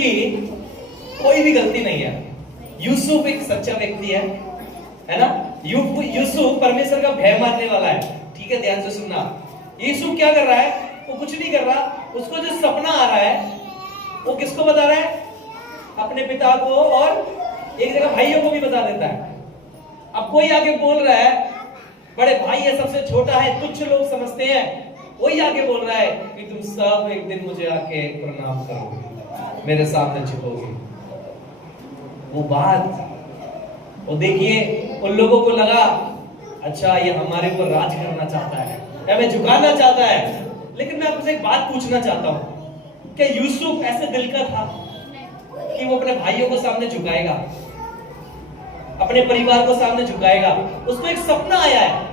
की कोई भी गलती नहीं है। यूसुफ एक सच्चा व्यक्ति है ना। यूसुफ परमेश्वर का भय मानने वाला है। ठीक है, ध्यान से सुनना। यूसुफ क्या कर रहा है? वो कुछ नहीं कर रहा। उसको जो सपना आ रहा है वो किसको बता रहा है? अपने पिता को, और एक जगह भाइयों को भी बता देता है। अब कोई आगे बोल रहा है, बड़े भाई है, सबसे छोटा है, तुच्छ लोग समझते हैं, वही आगे बोल रहा है कि तुम सब एक दिन मुझे आके प्रणाम करोगे, मेरे सामने झुकोगे। वो बात, वो देखिए उन लोगों को लगा अच्छा ये हमारे ऊपर राज करना चाहता है, हमें झुकाना चाहता है। लेकिन मैं आपसे एक बात पूछना चाहता हूं, क्या यूसुफ ऐसे दिल का था कि वो अपने भाइयों को सामने झुकाएगा, अपने परिवार को सामने झुकाएगा? उसको एक सपना आया है,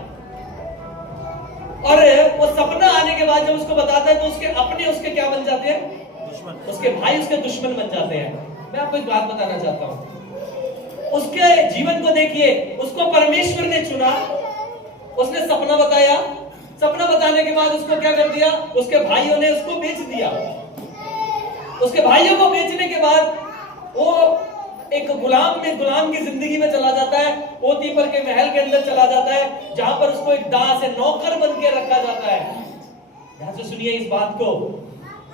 और वो सपना आने के बाद जब उसको बताता है तो उसके अपने उसके क्या बन जाते हैं? दुश्मन। उसके भाई उसके दुश्मन बन जाते हैं। मैं आपको एक बात बताना चाहता हूं, उसके जीवन को देखिए। उसको परमेश्वर ने चुना, उसने सपना बताया, सपना बताने के बाद उसको क्या कर दिया? उसके भाइयों ने उसको बेच दिया। उसके भाइयों को बेचने के बाद वो एक गुलाम की जिंदगी में चला जाता है। पोतीफर के महल के अंदर चला जाता है, जहां पर उसको एक दास है, नौकर बन के रखा जाता है। ध्यान से सुनिए इस बात को।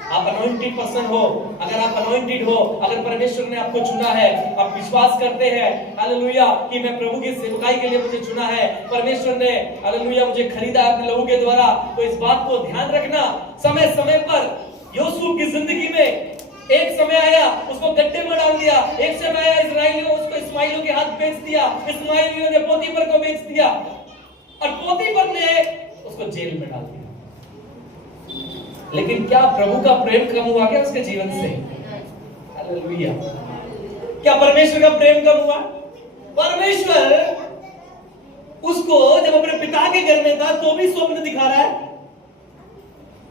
आप अनॉइंटेड पर्सन हो, अगर आप अनॉइंटेड हो, अगर परमेश्वर ने आपको चुना है, आप विश्वास करते हैं हालेलुया कि मैं प्रभु की सेवकाई के लिए मुझे चुना है, परमेश्वर ने हालेलुया मुझे खरीदा अपने लहू के द्वारा, तो इस बात को ध्यान रखना। समय समय पर यूसुफ की जिंदगी में एक समय आया उसको गड्ढे में डाल दिया, एक समय आया इस्राएलियों उसको इस्माइलियों के हाथ बेच दिया, इस्माइलियों ने पोतीफर को बेच दिया, और पोतीफर ने उसको जेल में डाल दिया। लेकिन क्या प्रभु का प्रेम कम हुआ क्या उसके जीवन से? हालेलुया। क्या परमेश्वर का प्रेम कम हुआ? परमेश्वर उसको जब अपने पिता के घर में था तो भी स्वप्न दिखा रहा है,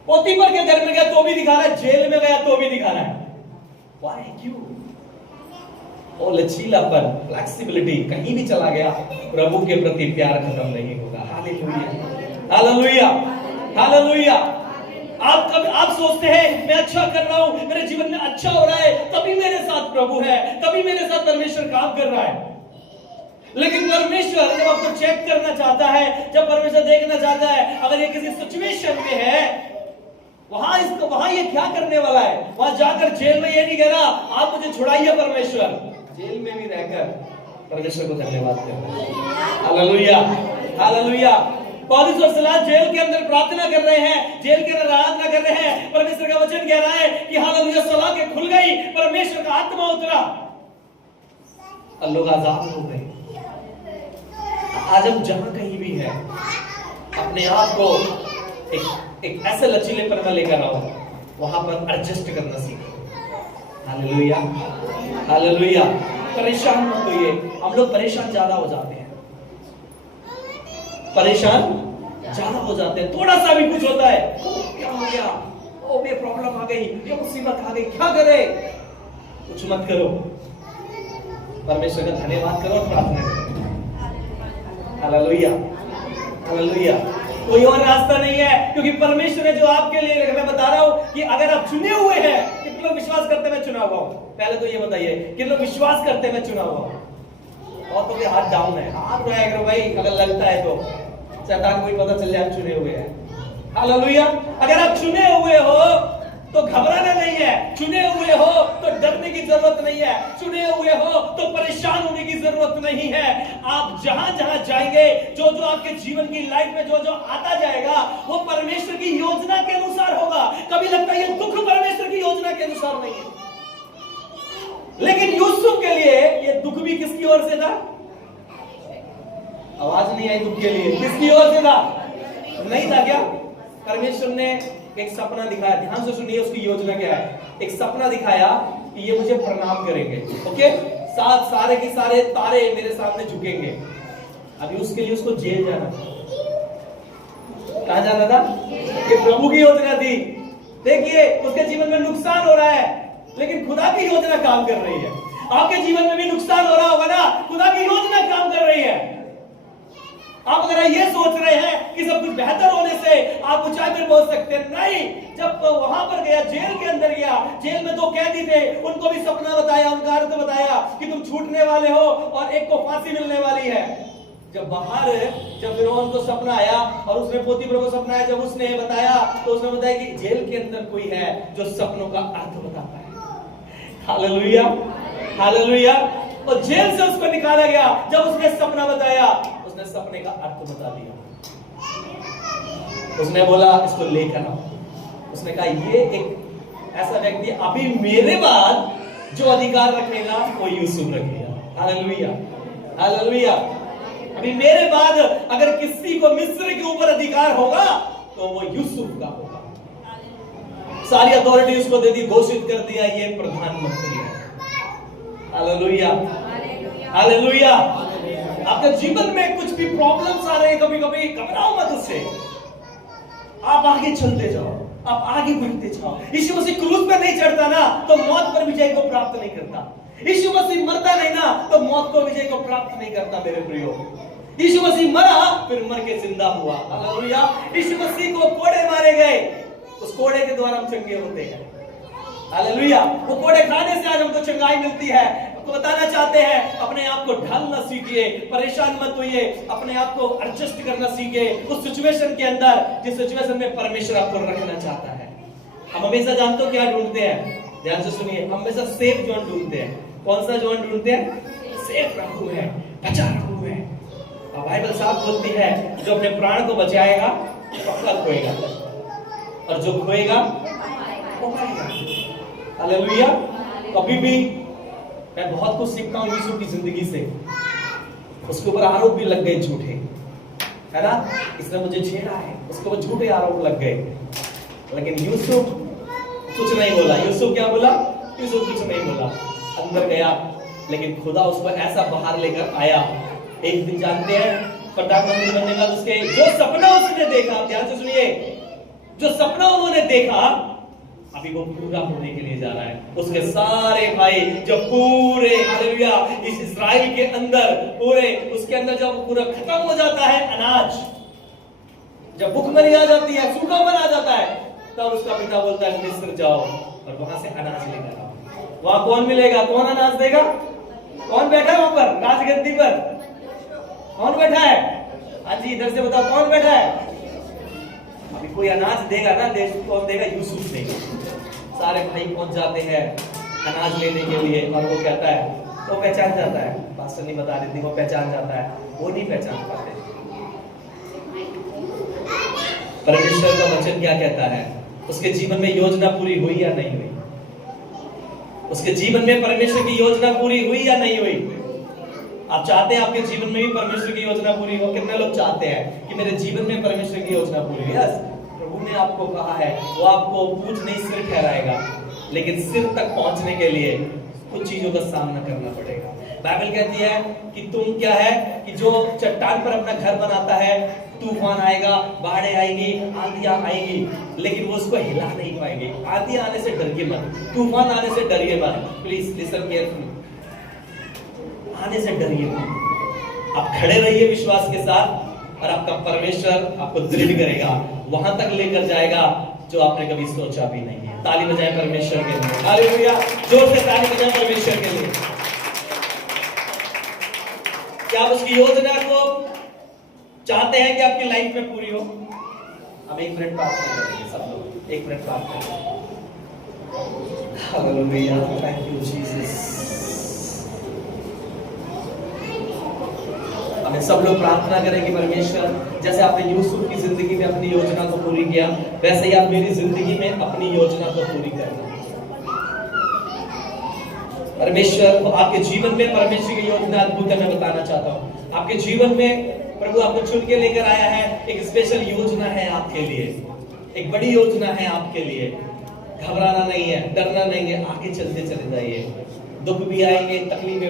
पोतीफर के घर में गया तो भी दिखा रहा है, जेल में गया तो भी दिखा रहा है। Why? क्यों? वो लचीलापन, फ्लेक्सिबिलिटी, कहीं भी चला गया प्रभु के प्रति प्यार खत्म नहीं होगा। Hallelujah, hallelujah, hallelujah. आप सोचते हैं मैं अच्छा कर रहा हूं, मेरे जीवन में अच्छा हो रहा है, तभी मेरे साथ प्रभु है, तभी मेरे साथ परमेश्वर काम कर रहा है। लेकिन परमेश्वर जब आपको चेक करना चाहता है, जब परमेश्वर देखना चाहता है अगर ये किसी सिचुएशन में है, वहां ये क्या करने वाला है? वहां जाकर जेल में ये नहीं कह रहा आप मुझे छुड़ाइए परमेश्वर, जेल में भी रहकर परमेश्वर को धन्यवाद कर। Hallelujah, hallelujah. पौलुस और सीलास जेल के अंदर प्रार्थना कर रहे हैं, जेल के अंदर आराधना कर रहे हैं। परमेश्वर का वचन कह रहा है कि हालेलुया, सलाखें खुल गई, परमेश्वर का आत्मा उतरा और लोग आजाद हो गए। आज हम जहां कहीं भी है, अपने आप को एक ऐसे लचीलेपन में लेकर आओ, वहां पर एडजस्ट करना सीखो। Hallelujah, hallelujah. परेशान मत होइए। हम लोग परेशान ज्यादा हो जाते हैं, परेशान ज्यादा हो जाते हैं। थोड़ा सा भी कुछ होता है, क्या हो गया, ओ ये प्रॉब्लम आ गई, ये मुसीबत आ गई, क्या करे? कुछ मत करो, परमेश्वर का धन्यवाद करो और प्रार्थना करो। Hallelujah, hallelujah. कोई और रास्ता नहीं है, क्योंकि परमेश्वर ने जो आपके लिए, मैं बता रहा हूं कि अगर आप चुने हुए हैं, कितने लोग विश्वास करते मैं चुना हुआ हूं? पहले तो ये बताइए कितने लोग विश्वास करते मैं चुना हुआ हूं? और तो के हाथ डाउन है, हाथ उठाया करो भाई, अगर लगता है तो शैतान को भी पता चल जाए आप चुने हुए हैं। हालेलुया। अगर आप चुने हुए हो तो घबराना नहीं है, चुने हुए हो तो डरने की जरूरत नहीं है, चुने हुए हो तो परेशान होने की जरूरत नहीं है। आप जहां जहां जाएंगे, जो जो आपके जीवन की लाइफ में जो जो आता जाएगा, वो परमेश्वर की योजना के अनुसार होगा। कभी लगता है ये दुख परमेश्वर की योजना के अनुसार नहीं है, लेकिन यूसुफ के लिए ये दुख भी किसकी ओर से था? आवाज नहीं आई दुख के लिए, किसकी ओर से था? नहीं था क्या? परमेश्वर ने एक सपना दिखाया, ध्यान से सुनिए उसकी योजना क्या है। एक सपना दिखाया कि ये मुझे प्रणाम करेंगे, ओके, सारे के सारे तारे मेरे सामने झुकेंगे। अभी उसके लिए उसको जेल जाना था। कहां जाना था? ये प्रभु की योजना थी। देखिए उसके जीवन में नुकसान हो रहा है, लेकिन खुदा की योजना काम कर रही है। आपके जीवन में भी नुकसान हो रहा होगा ना, खुदा की योजना काम कर रही है। आप अगर ये सोच रहे हैं कि सब कुछ बेहतर होने से आप ऊंचाई पर पहुंच सकते हैं, नहीं। जब तो वहां पर गया, जेल के अंदर गया, जेल में 2 कैदी थे, उनको भी सपना बताया, उनका अर्थ बताया कि तुम छूटने वाले हो और एक को फांसी मिलने वाली है। जब बाहर, जब फिरौन को सपना आया और उसने पोतीफर को सपना आया, जब उसने बताया तो उसने बताया कि जेल के अंदर कोई है जो सपनों का अर्थ बताता है। Hallelujah, hallelujah. और जेल से उसको निकाला गया। जब उसने सपना बताया, उसने सपने का अर्थ बता दिया। उसने बोला इसको लेकर आओ। उसने कहा ये एक ऐसा व्यक्ति अभी मेरे बाद जो अधिकार रखेगा वो यूसुफ रखेगा। Hallelujah, hallelujah. अभी मेरे बाद अगर किसी को मिस्र के ऊपर अधिकार होगा तो वो यूसुफ का होगा। सारी अथॉरिटी उसको दे दी, घोषित कर दिया ये प्रधानमंत्री है। Hallelujah, hallelujah. आपके जीवन में कुछ भी प्रॉब्लम्स आ रहे हैं, कभी कभी घबराओ मत उससे। आप आगे चलते जाओ, आप आगे बढ़ते जाओ। यीशु मसीह क्रूस पर नहीं चढ़ता ना तो मौत पर विजय को प्राप्त नहीं करता। यीशु मसीह मरता नहीं ना तो मौत को विजय को प्राप्त नहीं करता मेरे प्रियो। यीशु मसीह मरा, फिर मर के जिंदा हुआ। हालेलुया। यीशु मसीह को कोड़े मारे गए, उस कोड़े के द्वारा हम चंगे होते हैं। हालेलुया। वो कोड़े खाने से आज हमको चंगाई मिलती है। आपको बताना चाहते हैं, अपने आप को ढालना सीखिए, परेशान मत होइए, अपने आप को एडजस्ट करना सीखिए उस सिचुएशन के अंदर जिस सिचुएशन में परमेश्वर आपको रखना चाहता है। हम हमेशा जानते हो क्या ढूंढते हैं, ध्यान से सुनिए, हम हमेशा सेफ जोन ढूंढते हैं। कौन सा जोन ढूंढते हैं? सेफ रखू है, बचा रखू है। और बाइबल साफ बोलती है जो अपने प्राण को बचाएगा पक्का खोएगा, और जो खोएगा वो पाएगा। हालेलुया। कभी भी मैं बहुत कुछ सीखता हूँ यूसुफ की जिंदगी से। उसके ऊपर आरोप भी लग गए झूठे, है ना, इसने मुझे छेड़ा है, उसके ऊपर झूठे आरोप लग गए, लेकिन यूसुफ कुछ नहीं बोला। यूसुफ क्या बोला? यूसुफ कुछ नहीं बोला, अंदर गया, लेकिन खुदा उसको ऐसा बाहर लेकर आया। एक दिन जानते हैं प्रधानमंत्री बनने का उसके जो सपना उसने देखा, ध्यान से सुनिए, जो सपना उन्होंने देखा अभी वो पूरा होने के लिए जा रहा है। उसके सारे भाई जो पूरे, हालेलुया, इस इस्राएल के अंदर पूरे, उसके अंदर जब पूरा खत्म हो जाता है अनाज, जब भूखमरी आ जाती है, सूखापन आ जाता है, तब उसका पिता बोलता है मिस्र जाओ और वहां से अनाज लेकर आओ। वहां कौन मिलेगा? कौन अनाज देगा? कौन बैठा है वहां पर राजगद्दी पर? कौन बैठा है? हाँ जी, इधर से बताओ कौन बैठा है? अभी कोई अनाज देगा ना, देश कौन देगा? यूसुफ देगा। सारे भाई पहुंच जाते हैं अनाज लेने के लिए, और वो कहता है, वो पहचान जाता है, पास्टर नहीं बता रही थी, वो पहचान जाता है, वो नहीं पहचान पाते। परमेश्वर का वचन क्या कहता है? उसके जीवन में योजना पूरी हुई या नहीं हुई? उसके जीवन में परमेश्वर की योजना पूरी हुई या नहीं हुई? आप चाहते हैं आपके जीवन में भी परमेश्वर की योजना पूरी हो? कितने लोग चाहते हैं कि मेरे जीवन में परमेश्वर की योजना पूरी हो? यस, प्रभु ने आपको कहा है वो आपको पूंछ नहीं सिर ठहराएगा, लेकिन सिर तक पहुंचने के लिए कुछ चीजों का सामना करना पड़ेगा। बाइबल कहती है कि तुम क्या है कि जो चट्टान पर अपना घर बनाता है, तूफान आएगा, बाढ़ें आएगी, आंधियां आएगी, लेकिन वो उसको हिला नहीं पाएंगे। आंधी आने से डरिए मत, तूफान आने से डरिए मत, प्लीज लिसन केयरफुली। आने से डरिए मत, आप खड़े रहिए विश्वास के साथ, और आपका परमेश्वर आपको दृढ़ करेगा, वहां तक लेकर जाएगा जो आपने कभी सोचा भी नहीं है। ताली बजाएं परमेश्वर के लिए, हालेलुया, जोर से ताली बजाएं परमेश्वर के लिए। क्या आप उसकी योजना को चाहते हैं कि आपकी लाइफ में पूरी हो? हम 1 मिनट प्रार्थना करेंगे, सब लोग 1 मिनट प्रार्थना करेंगे। Hallelujah, thank you Jesus. हमें सब लोग प्रार्थना करेंगे, परमेश्वर जैसे आपने यूसुफ की जिंदगी में अपनी योजना को पूरी किया, वैसे ही आप मेरी जिंदगी में अपनी योजना को पूरी करना। परमेश्वर आपके जीवन में परमेश्वर की योजना अद्भुत है। मैं बताना चाहता हूँ आपके जीवन में प्रभु आपको चुन के लेकर आया है। एक स्पेशल योजना है आपके लिए, एक बड़ी योजना है आपके लिए। घबराना नहीं है, डरना नहीं है, आगे चलते चले जाइए। दुख भी आएंगे, तकलीफें भी